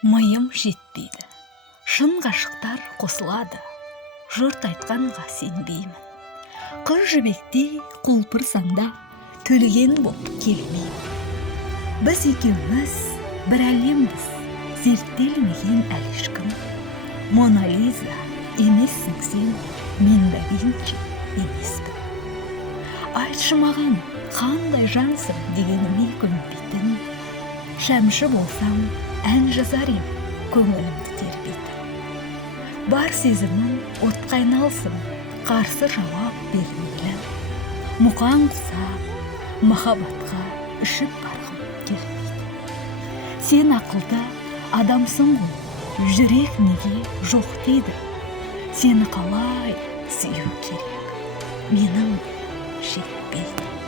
Мыйым жетпейді. Шын ғашықтар қосылады. Жұрт айтқанға сенбеймін. Қыз жібектей құлпыр саңда төлген боп келмеймін. Біз екеуміз бір әлембіз, зерттелмеген әлі ешкім. Мона Лиза емессің сен, мен да Винчи емеспін. Айтшы маған, қандай жансың дегеніме көнбейтін. Шәмші болсам, ән жазар ем, көңілімді тербейтін. Бар сезімім отқа айналсын, қарсы жауап бермейлі. Мұқан құсап, махаббатқа үшіп барғым келмейді. Сен ақылды адамсың ғой, жүрек неге жоқ дейді. Сені қалай сүю керек, менің жетпейді.